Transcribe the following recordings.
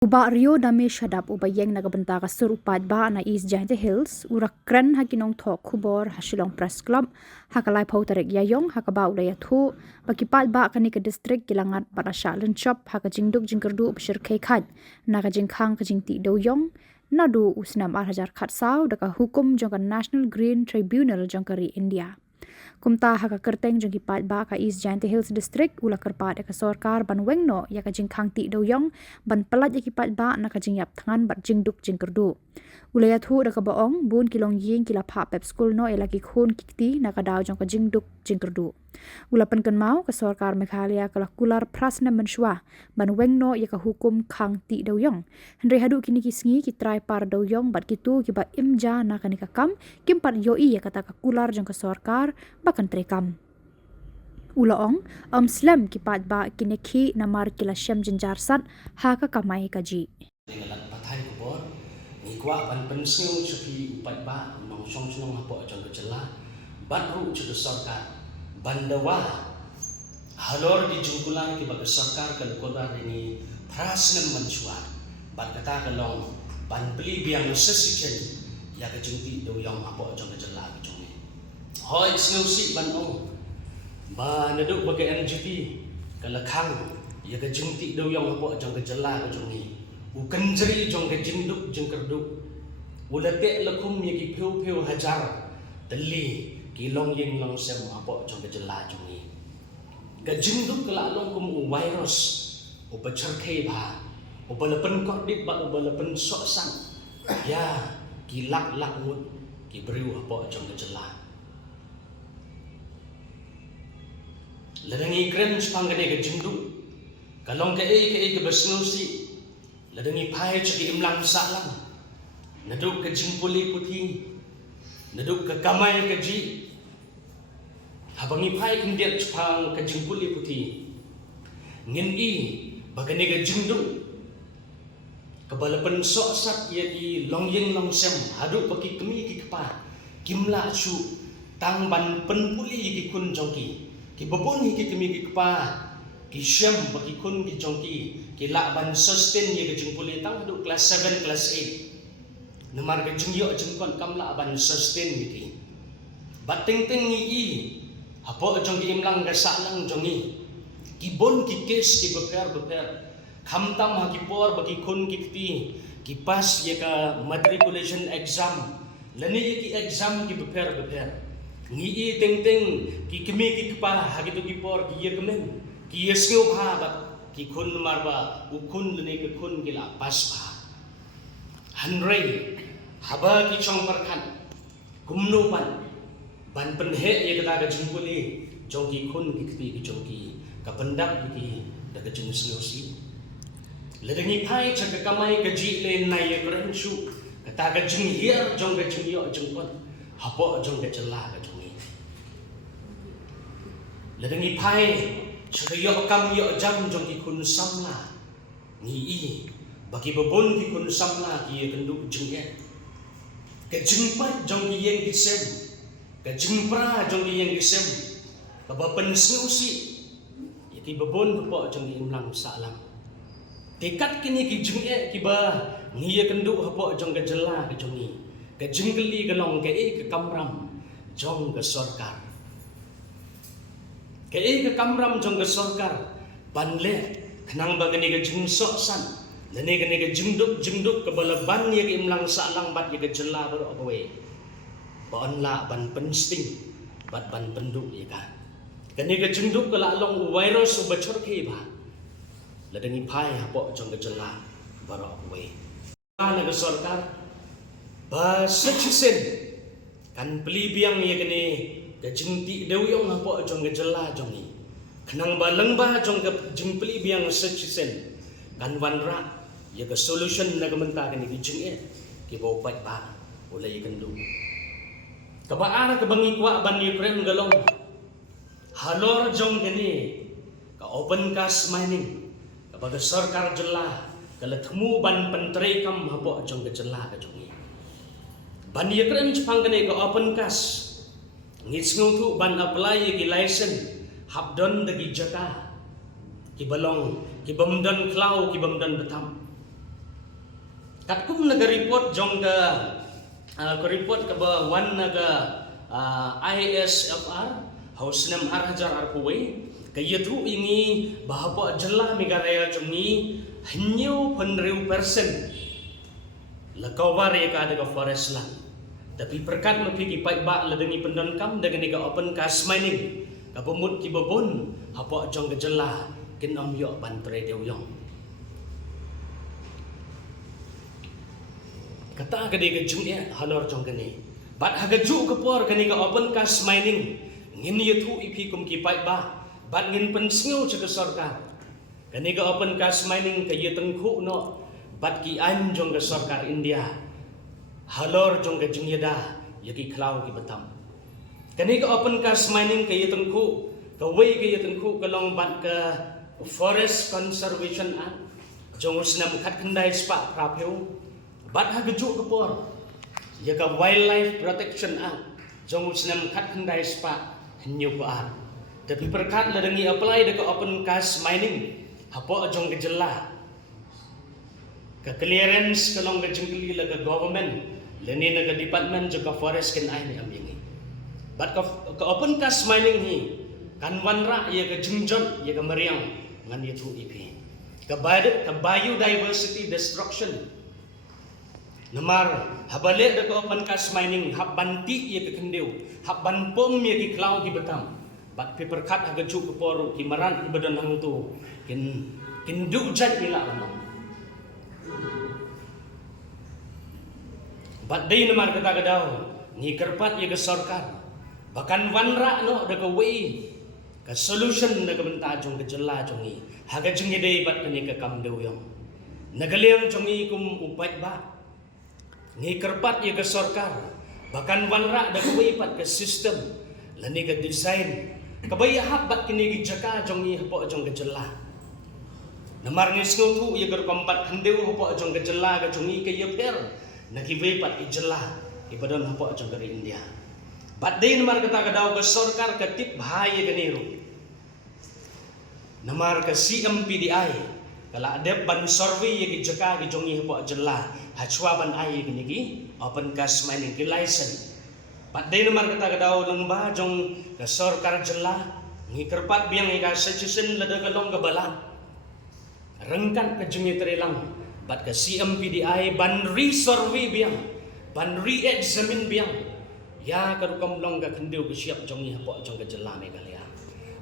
Uba Rio dame shadap uba yeng nagabenta ka sur upat ba na East Giant Hills urakran hakinong thok khubor hasilong press club hakalai phautarek yayong hakaba ulaya thu bakipat ba kani ka district kilangat parasha lunchop hakajingduk jingkerdu bshir khat naga jingkhang kajingti doyong nadu usnam 8000 khat saw daka hukum jongka National Green Tribunal jongkari India kumta haka kerteng jong kipat ba ka East Giant Hills District ula kerpat ka sorkar ban wengno ya ka jingkhang ti doyong ban pelat ya kipat ba na ka jingyap thangan bat jingduk jingkerdu ulaya thu da ka baong bun kilong ying kila pha pep school no elaki khun kikti na ka daw jong ka jingduk jingkerdu ula pan kan mau ka sorkar Meghalaya kala kular prasna menshwa ban wengno ya ka hukum khang ti doyong henry hadu kini kisngi ki try par doyong bat kitu ki ba imja na ka kam kimpat yoi ya kata ka kular jong ka sorkar bakan trekam ulaong slam kipat ba kinekhi namar kila shem jinjar sat ha ka kamai kaji dengan pathai kubor ni kwa ban pensiun chupi upat ba nong song chong hapo jong kejela batru chu sarkar bandawa halor di jungkulang ki bag sarkar kal kodar ini prasnem manchwa ban kata kalong ban beli biang sesichen ya ka jungti do yang hapo jong kejela jong ni hoi snusi ban ong ba naduk bagai NGP kalakhang ya ka jungti do yang hapo jong kejela jong ni ukan jeri jong ke jinduk jeng kerduk ulate lakum ye ki pheu hajar tali ki long yeng long sem apo jong ke jela jong ni ka jinduk kala long kum virus upachar khe ba upalapan kodit ba upalapan sok sang ya ki lak mut ki briu apo jong ke jela ladangi kren spangane ke jinduk kalong ke ke besnusi ladangi pai caki imlang salang naduk ke jingpuli putih naduk ke kamai ke ji habangi pai kindiat cupang ke jingpuli putih ngin i bagani ke jingduk kebalapan sok sat ia di long yeng long sem haduk bagi kemi ki kepa kimla chu tang ban penpuli ki kun jongki ki babon ki kemi ki kepa ki syam bagi kun ki jongki ki lak ban sustain ye ke jingpuli tang du kelas 7 kelas 8 nemar ke jingyo jingkon kam lak ban sustain ki bating ting ni hapo jongki imlang ga salang jongi ki bon ki kes ki beper kham tam ha ki por bagi kun ki kti ki pas ye ka matriculation exam lani ye ki exam ki beper ni ting ki kemi ki pa ha ki tu ki por ki ye kemen ki yesngo bha ba ki kun marba ukun lene ke kun gila pas ba hanrei haba ki chong parkhan kumno ban penhe ye kata ga jingpuli jongki kun ki kti ki jongki ka pendak ki daga jenis nosi ledengi pai chaka kamai ka ji le nai ye kren chu kata ga jing hier jong ga jing yo jongkon hapo jong ga jela ga jongi ledengi pai Chakayo kam yo jam jong ki kun samla ni bagi babon ki kun samla ki kenduk jengye ke jengpat jong ki yeng ki sem ke jengpra jong ki yeng ki sem ka bapen snusi yati babon ko jong ki imlang salam tekat kini ki jengye ki ba ni ye kenduk hapo jong ke jela ke jong ni ke jenggeli galong ke kamram jong ke sarkar ke kamram jong ke sarkar banle khnang bagani ke jingsok san lene ke jingduk ke balaban ye ke imlang salang bat ye ke jela baro awe ban la ban pensting bat ban penduk ye ka kene ke jingduk ke la long virus bachor ke ba ladangi pai hapo jong ke jela baro awe ana ke sarkar ba sechisen kan beli biang ye kene ke jingti dewyong hapo jong ke jela jong ni khnang ba lengba jong ke jingpli biang sechisen kan wanra ye ke solution na gamenta kan ki jinge ki bo pat ba ulai kendu ka ba ara ka bangi kwa ban Ukraine galong halor jong kene ka open cast mining ka ba sarkar jela kala thmu ban pentre kam hapo jong ke jela ka jong ni ban Ukraine chpang kene ka open cast ngitsngu tu ban apply ki license habdon dagi jaka ki balong ki bamdan klau ki bamdan betam kat kum naga report jong ke report ke ba wan naga ISFR haus nam arhajar arpuwe ke yathu ini bahapa jela megaraya jong ni hanyo penriu persen lakawar ya ka daga forest land tapi perkat mapigi paiba ladangi pendonkam dengan iga open cast mining kapumut kibabon hapa jong gejela kinom yo bantre dewyong kata gede gejung ya halor jong gani bat hagaju kapor gani ga open cast mining ngin yathu ipi kum ki paiba bat ngin pensngu cha sarkar gani ga open cast mining ka yetengku no bat ki an jong ga sarkar India halor jong ga jingyada yaki klau ki batam kani ka open cast mining ka yetengku ka way ka yetengku ka long bat ka forest conservation act jong usnam khat khandai spa prapeu bat hagaju kapor yaka wildlife protection act jong usnam khat khandai spa hanyo pa tapi perkat ladangi apply de ka open cast mining hapo jong gejela ka clearance kalong gejengli laga government leni naga department juga forest ken ai ni amingi bat ka open cast mining hi kan wanra ye ka jengjot ye ka mariang ngan ye thu ipi ka biodiversity destruction namar habale de ka open cast mining habbanti ye ka kendeu habban pom ye ki klau ki batam bat paper cut aga ju ka poru ki maran ibadan hang tu kin du jat ila amang bat dei namar kata gadau ni kerpat ye ka sarkar bahkan wanra no de ka way ka solution na ka benta jong ka jela jong ni haga jing dei bat kani ka kam deu yong nagaliang jong ni kum upat ba ni kerpat ye ka sarkar bahkan wanra de ka way pat ka system lani ka design kabaya habat kini gijaka jong ni hapo jong ka jela namar ni snu tu ye ka kompat khandeu hapo jong ka jela ka jong ni ka ye per nakiwe pat ijela ibadon hapo jong dari India bat dei namar kata kadau ka sarkar ka tip bhai ka niru namar ka CMPDI kala adep ban survey ye ki jaka ki jongi hapo jela hachwa ban ai ki niki open cast mining ki license bat dei namar kata kadau lengba jong ka sarkar jela ngi kerpat biang ka suggestion lada ka long ka balan rengkan ka jongi terelang bat ka CMPDI ban re-survey biang ban re-examine biang ya karukam long ka khendeu ka siap jong ni hapo jong ka jela megalia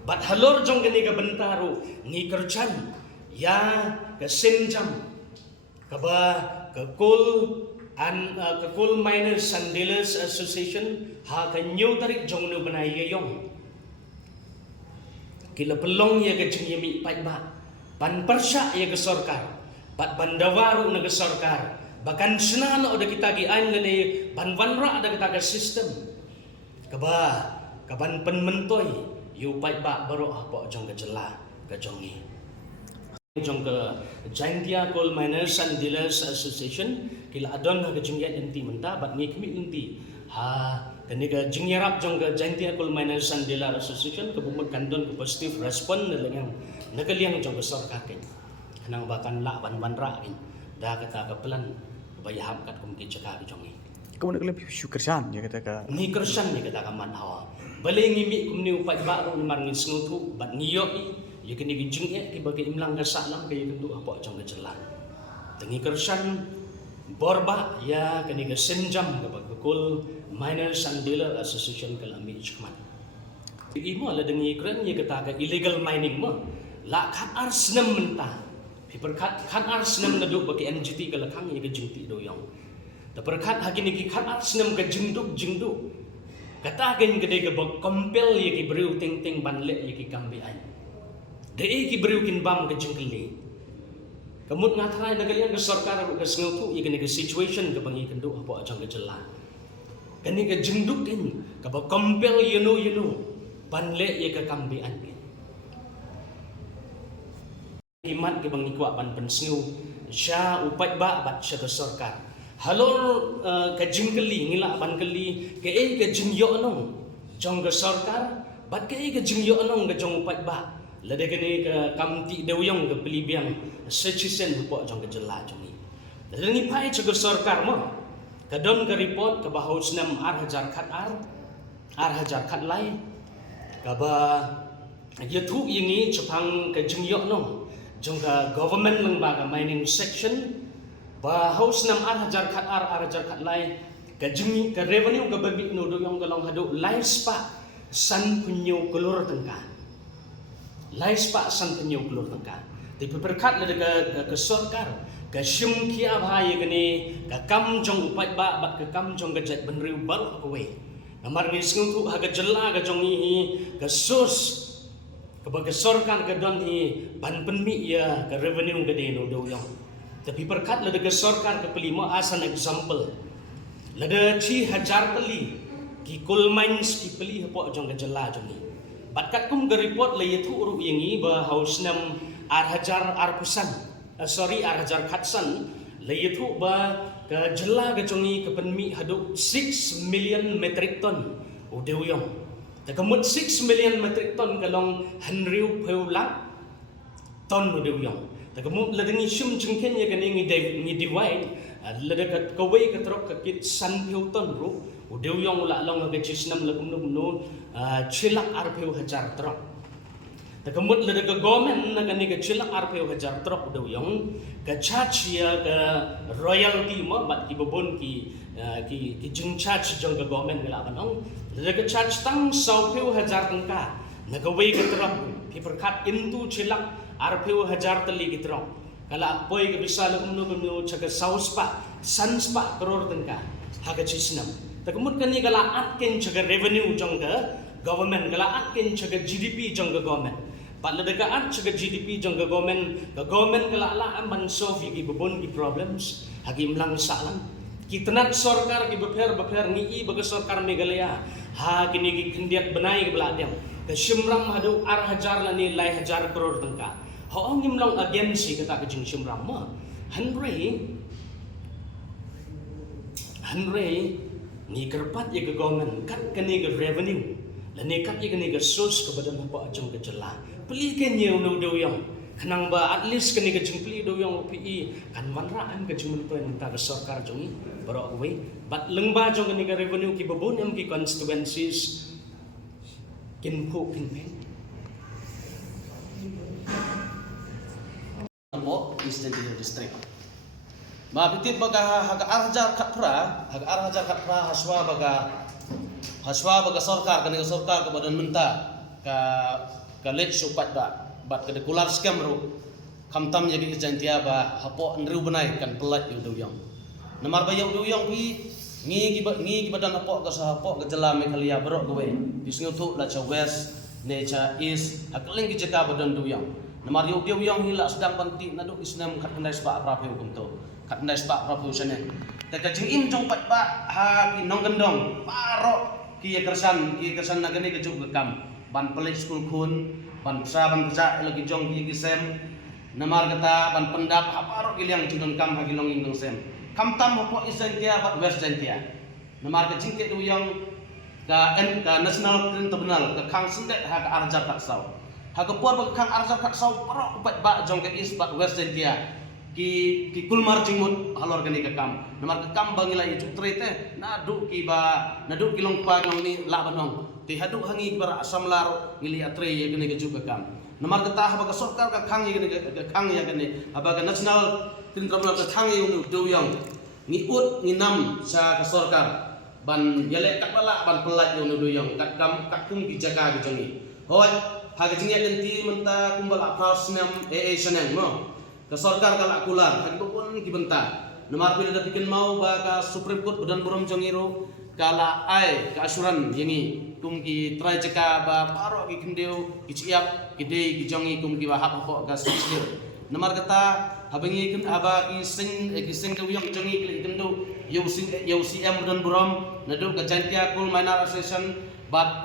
bat halor jong ka ni ka bentaru ni kerjan ya ka senjam ka ba ka coal miners and dealers association ha ka new tarik jong nu banai yong kila pelong ya ka jing yemi pai ba ban persya ya ka sarkar bat bandawaru na ka sarkar bahkan senano ada kita gi ain ngene ban wanra ada kita ka system kaba kaban penmentoy yu pai ba baro apa jong ka jela ka jongi jong ka Jaintia Coal Miners and Dealers Association kila adon ka jingyat enti menta bat ngi kmi enti ha kani ka jingyarap jong ka Jaintia Coal Miners and Dealers Association kabumut kandon ka positive respond nalang nagaliang jong ka sarkar ken nang bakan la ban wanra ken da kata ka plan bayaham kat kum ki jaka ki jongi kamu nak lebih syukur san ya kata ka ni kersan ni kata ka man hawa bale ngimi kum ni upat ba ro mar ngi sngutu bat ngiyo ye kini ki jing ki bagi imlang ka salam ka ye kendu apa jong ka jelan tengi kersan borba ya kini ka senjam ka bagkul miners and dealer association ka lami chman imo la dengi kren ye kata ka illegal mining mo la khat ar snam mentah perkat khat ar snam na du bagi NGT ka lakhang ye ka jingti do yong ta perkat hakini ki khat ar snam ka jingduk kata gen gede ka bag compel ye ki breu ting ting banle ye ki kambi ai de e ki breu kin bam ka jingli kamut ngatrai nagalian ka sarkar ka sngutu ye ka situation ka bangi kendu apa ajang ka jela kani ka jingduk kin ka bag compel you know banle ye ka kambi ai imat ke bangi kwa ban pensiu sya upat ba bat sya ka sarkar halor ka jingkeli ngila ban keli ke e ka jingyo anong jong ka sarkar bat ke e ka jingyo anong ka jong upat ba lade ke ni ka kamti dewyong ka pelibiang sechisen po jong ka jela jong ni Dari pai juga sorkar mo. Kadon ke report ke bahus nam hajar kat lai. Kaba YouTube ini cepang ke jengyok no. Jengka government lembaga mining section bahus nam hajar kat lai. Ke revenue ke babik no do yang galong hadu lai spa san punyo kelur tengka. Lai spa san punyo kelur tengka. Tapi berkat ke sorkar ke syum kia bahaya gini ke kam jong upat bat ke kam jong gajat benriu baru aku we. Namar ni singtu haga jela ga jong hi ke sus ke sorkar ke don hi ban penmi ya ke revenue gede no do yang. Tapi berkat ke sorkar ke pelima asan example. Lada ci hajar kali ki coal mines ki peli hapo jong ke jela jong ni. Batkat kum ke report le yetu uru yengi ba haus nam hajar khatsan layithu ba ke jela ke jongi ke penmi hadu 6 million metric ton udewyong ta kemut 6 million metric ton kalong hanriu peula ton udewyong ta kemut ladengi shum jengken ya kani ngi divide lada ka wei ka trok ka kit san peu ton ru udewyong la long ke chisnam lakum no chilak arpeu hajar trok. Kemudian lada ke government na kani ke chilak arpeu hajar trok do yang ke charge ya ke royalty mo bat ki bobon ki jeng charge jong ke government gela banong lada ke charge tang saupeu hajar tengka na ke wei ke trok pi perkat into chilak arpeu hajar teli ki trok kala poi ke bisa lakum no chaga saus pa sans pa crore tengka ha ke chisnam ta kemudian kani kala atken chaga revenue jong ke government kala atken chaga GDP jong ke government. Pada dekaan juga GDP jong ke government kala aman solve ki bebon ki problems hagi mlang salang ki tenat sorkar ki beper ngi baga sorkar Meghalaya ha kini ki kendiat benai ke beladem ke simram hadu hajar lani lai hajar crore tengka ho ngi mlang agensi kata ke jing simram ma hanre ni kerpat ye ke government kat kini ke revenue lani kat ye kini ke source ke badan apa jong ke jela peli ke nyeu no do yang kenang ba at least kini ke jengpli do yang pi kan manraan ke jumun pen ta ke sarkar jongi baro we bat lengba jong kini ke revenue ki babon yang ki constituencies kin ko kin pen Ambo Eastern Timor District. Ma bitit baga haga arhajar katpra haswa baga sarkar kani sarkar ke badan menta ka let supat bat ke kular scam ru kamtam jadi jantia ba hapo nriu benai kan pelat yu doyong namar ba yu doyong pi ngi ki badan hapo ka sa hapo ke jela Meghalaya berok gowe bisngu tu la cha west ne cha east hakling ki jaka badan doyong namar yu doyong hila sedang panti nadu isnam khat kendai spa prapu kumto khat kendai spa prapu sane ta ka jing im jong pat ba ha ki nong gendong parok ki kersan nagani ke juk kam ban pelik school kun ban pesa lagi jong ki sem namar kata ban pendap aparok giliang judon kam hagi long indong sem kam tam hopo isentia bat west jentia namar ke jingke du yang ka national tribunal ke kang sendet ha ka arjar tak sau ha ke por kang arjar tak sau parok pat ba jong ke is bat west jentia ki kulmar jingmut halor gani ke kam namar ke kam bangila ijuk trete nadu ki long pa long ni la banong ti hadu hangi bara asamlar ngili atre ye gani ke juga kam namar ke tah baga sarkar ka khang ye khang ya gani abaga national tribunal ka khang ye do yang ni ut ni nam sa ka sarkar ban yele kat bala ban pelat yo do yang kat kam kat kum ki jaga ke jongi hoi ha ke jingya genti menta kumbal apras nam seneng mo ke sarkar kala kular hak pun ki benta namar pila dapikin mau ba ka supreme court badan buram jongiro kala ai ka asuran yengi kum ki try jaka ba paro ki kendeu ki ciap ki de ki jongi kum ki ba hak ho ka sisir namar kata habangi ken aba ki sing de yang jongi ki kendo UCM badan buram nadu ka jantia kul minor association bat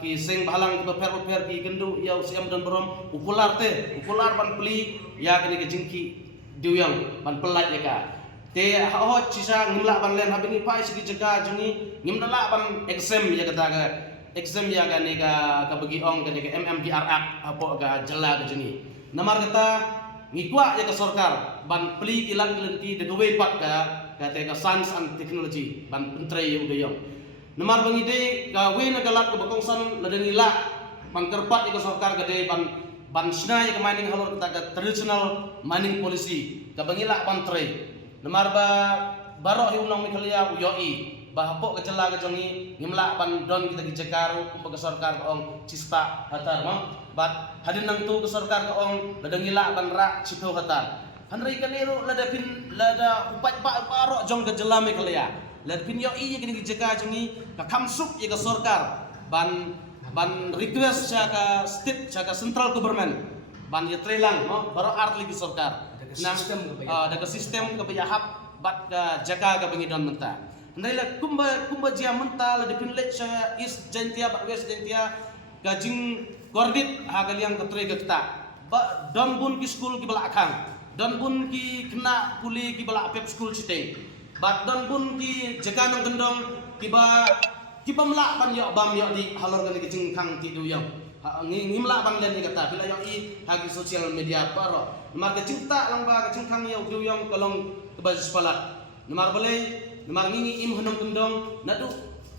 ki sing bahalang ki per ki kendo UCM badan buram upular ban peli ya kini ke jingki diuyang ban pelat ya ka te ho cisa ngimla ban len habini pai sigi jaga jungi ngimla ban exam ya kata ga exam ya ka ni ka bagi ong ka ni ka MMPR app apa ga jela ke jungi namar kata ngikwa ya ke sorkar ban peli kilan kelenti de gawe pat ka te ka science and technology ban pentrei yu gayong namar bangide ka we na galat ke bakongsan laden ila pangkerpat ya ke sorkar gade ban sina ya ke mining halor kita ka traditional mining policy ka bangila pantrei namar ba barok yu nang mikalia uyoi bahapok kecela kejongi ngimla pan don kita gijekaru kumpa ke sorkar ong cista hatar mo bat hadin nang tu ke sorkar ong ladang ngila pan rak cito hatar hanrei kanero lada upat pa parok jong ke jelame kelia lada pin yo iya kini gijeka jongi ka kamsup ye ke sorkar ban request ka state ka central government ban ye trelang mo baro art lagi sorkar nang ada sistem ke bayahap bat ka jaga ka bangidon menta Naila kumba jia mental di pinlet sa is jentia bat west jentia gajing kordit hagaliang ketre kita ba don bun ki school ki bala akang don bun ki kena kuli ki bala pep school citeng bat don bun ki jaga nang gendong ki ba melak pan yo bam yo di halor gani kicing kang ti du yo ngi melak bang len ni kata bila yo i hagi sosial media paro mar ke cinta lang ba kicing kang yo du yo kolong ke baju sepalat namar balai namar ngingi im hanong kendong nadu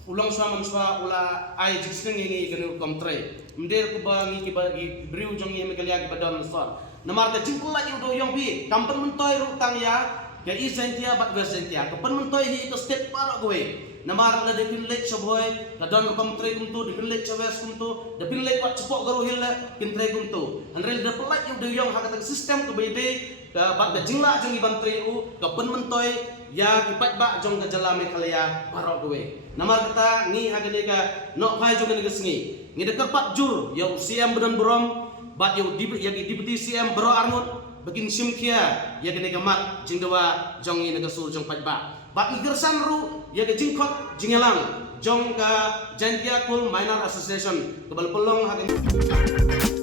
ulang swa manswa ula ai jisneng ngingi genu komtre mder ku bangi ki bagi briu jong yeme kalia ki badon sor namar te jingpula yu do yong pi kampen mentoy rutang ya ke i sentia bat ver sentia kampen mentoy hi to state parok goe namar la de pinlet soboy la don komtre kumtu de pinlet chawes kumtu de pinlet wat cepok garu hil kintre kumtu anrel de pelat yu do yong hakata sistem ke bede bat de jingla jong iban tre u kampen mentoy ya kipat bak jong ke jalame kalia parok goe namar kata ngi hagane ka nok phai jong ke ngi ngi de kerpat jur yo CM bedan brom bat yo deputy CM bro armut begin simkia ya gane gamat jingdewa jong ngi negasur jong pajba bat igersan ru ya ke jingkot jingelang jong ka jantia kul minor association kebal pelong hagane